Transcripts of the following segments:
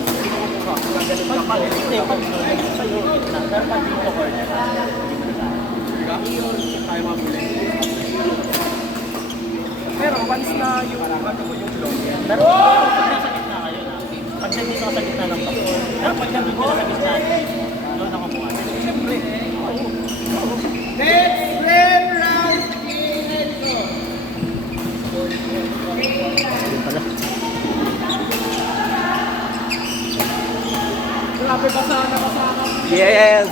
Gagaling ka pa. Hindi, pag sa'yo, pero pag dito ko, tayo mabuli. Pero once na yung long yan. Pero pag nasa gitna kayo na, pag nandito ka sa gitna ng bako, pero pag nandito ka sa gitna, doon ako mukha. Siyempre, Next red round is grabe basana. yes!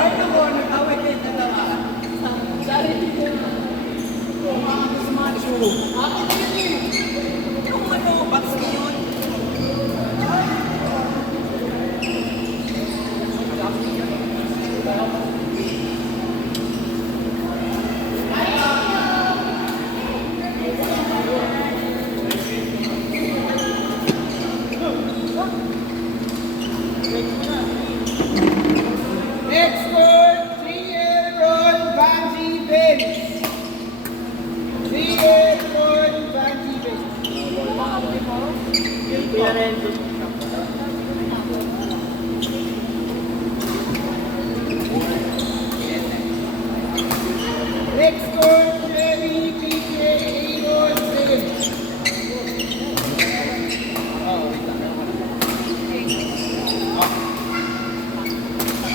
Ay, naku, nag-away kayo na dalawa. Sorry. Akin na yun eh. Yung ano, bats na yun. Next word, 3-year roll, Banji Benz. 3-year roll, Banji Benz. Next word, Chevy PJ roll, 7.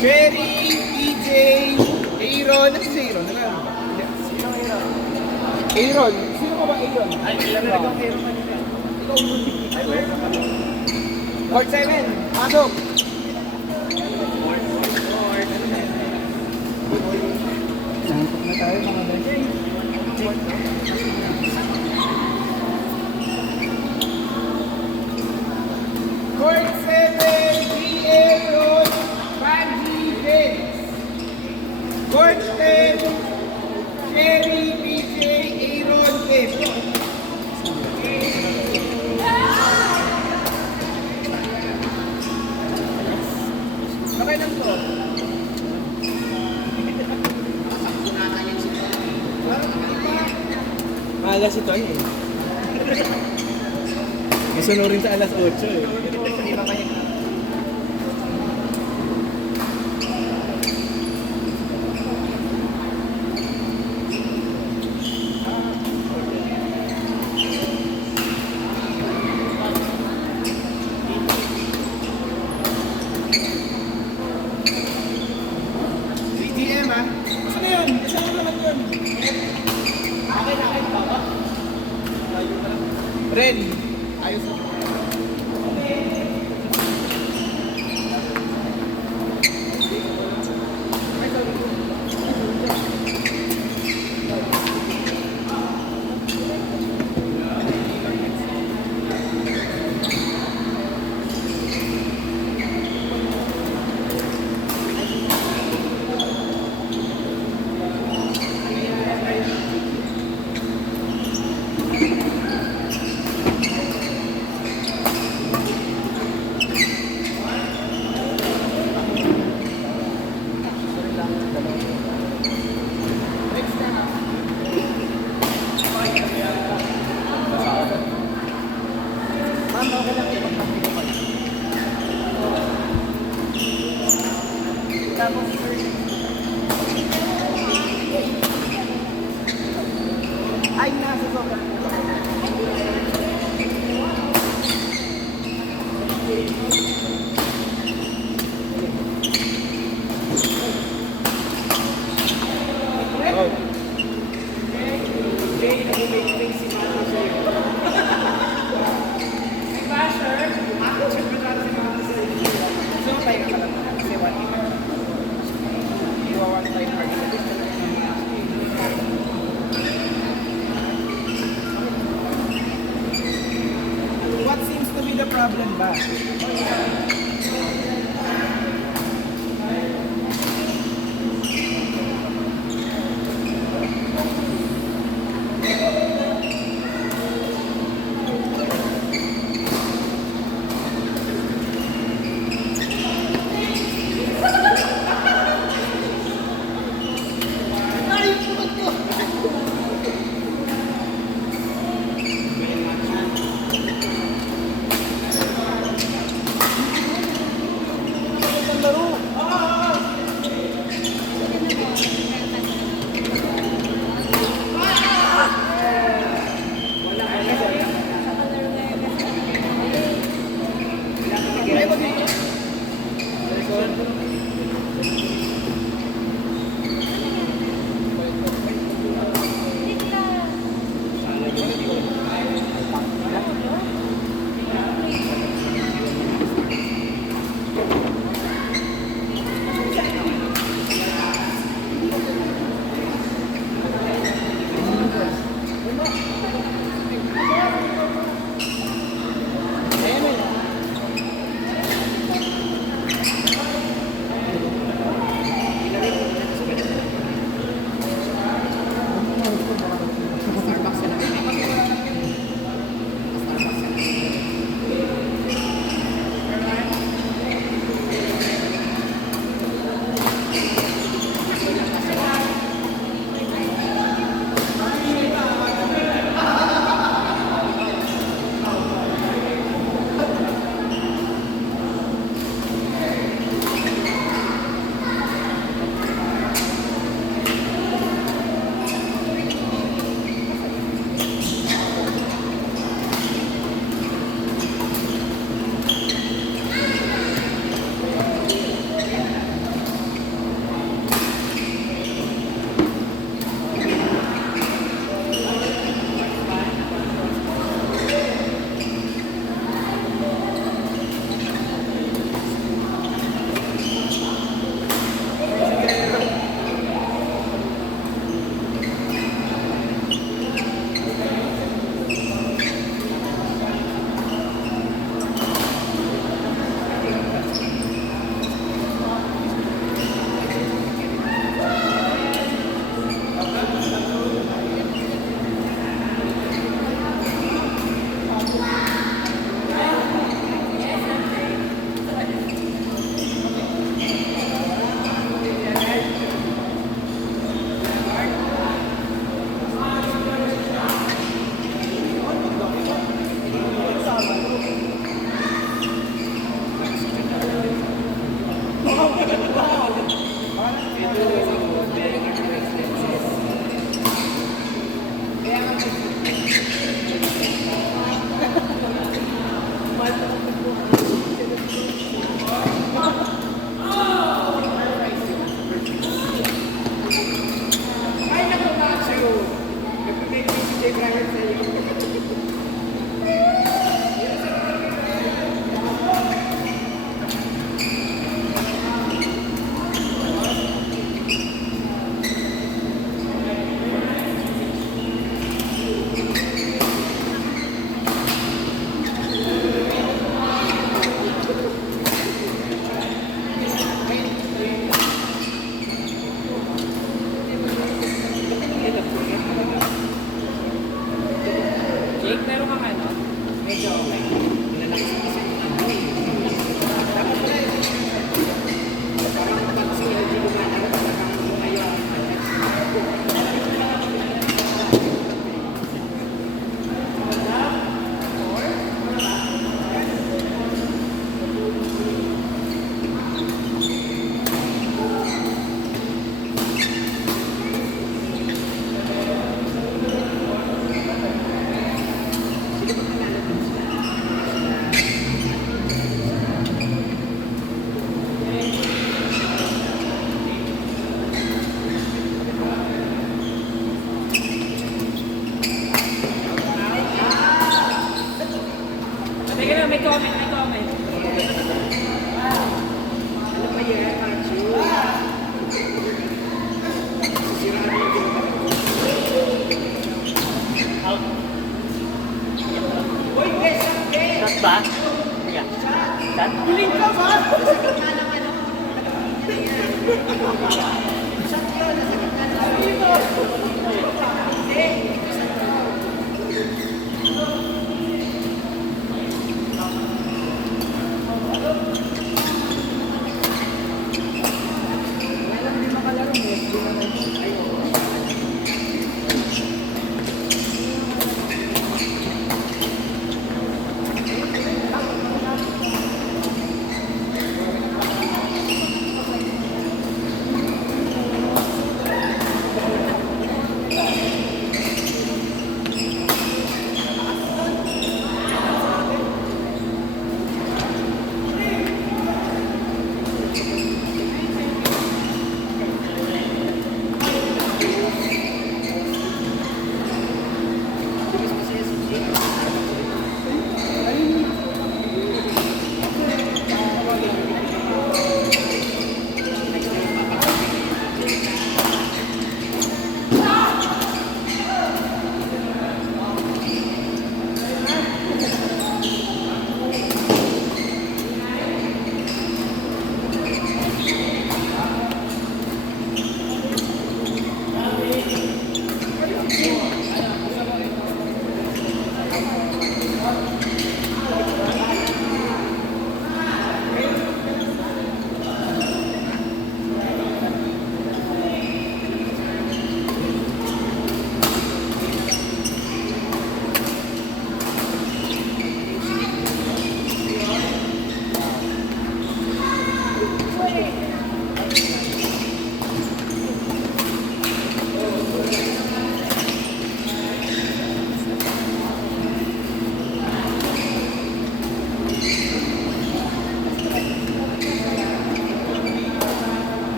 Cherry, PJ, Aaron. Ano si Aaron? Sino Aaron? Aaron? Sino ka ba Aaron? Ay, ilan na ikaw meron kanina. Ikaw yung Ay, where? Court 7, pasok. Nangkot na tayo mga beses. Court 7, Aaron, Banji Benz. Court 10, Cherry, PJ, Aaron, Benz. Okay lang to. Alas ito eh. Isunurin sa alas 8 eh. Hindi ba kayo? BTM ah. Gusto na yun? Kasama naman yun. Akin baba. Ready. Ayos na. Ay, nasa sobrang. What seems to be the problem ba? Teka na, may comment, may comment. Ano ba yan, Archie? Out. Uy, guys, okay. Shot ba? Sige. Shot? Huling ka ba?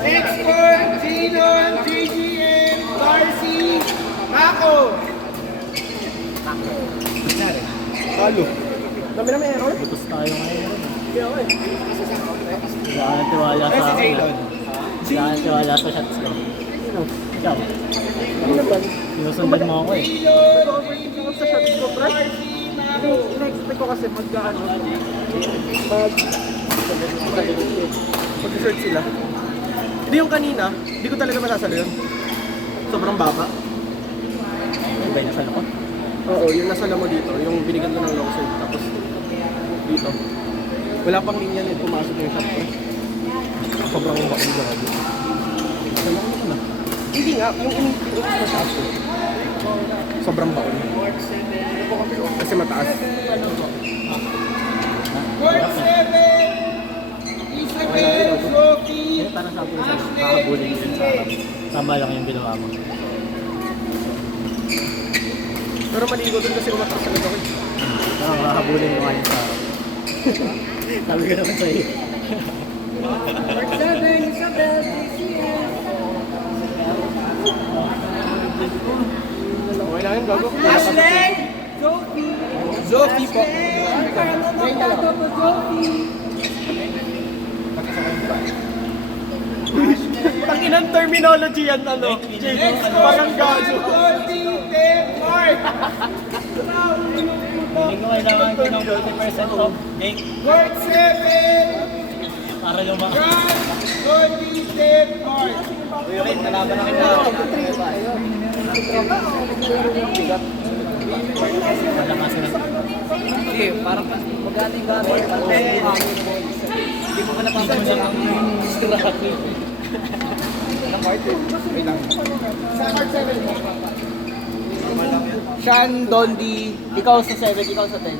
Export, Zinon, JGM, Darcy, Mako. Nangyari? Talo. Dami na may error? Butos tayo ngayon. Kaya ako eh. Wala tiwala Ay, sa si akin. Jaylon. Wala tiwala sa shots ko. Ikaw, Ano naman? sinusundan mo ako eh. Overtake ako sa shots ko, pre. In-expect ko kasi mag-ano. Mag-desert sila. Hindi yung kanina, hindi ko talaga masasalo yun. Sobrang baba. Ano ba yung nasa loob? Oo, yung nasala mo dito, yung binigyan ko ng long serve, tapos dito. Wala pang linya na pumasok yung shot ko. Sobrang bakit ko dito. Nasa loob mo na. Hindi nga, yung in-fix na shot ko. Sobrang baon. Kasi mataas. Hirap na. Isabel, Sophie, Kaya parang sabi ko sa'yo, kakabulin yun sa akin. Tama lang yung ginawa mo. pero maligo dun kasi umataas talaga ako. Parang kakabulin mo nga yun sa akin. Sabi ko naman sa'yo. Okay lang yun, gago. Ashley! Sophie! Sophie po. Tanginang terminology yan, ano? Parang gago. Hindi ko kailangan ko ng 40% off. Jake, Court 7, para lumang. Golden State Court. Wait, nalaban na kita. Malamasin na. Sige, parang magaling ba? Hindi mo pa napapansin ang strategy. Wait lang. Sa Court 7 mo. Sean, Dondi, Ikaw sa 7, ikaw sa 10.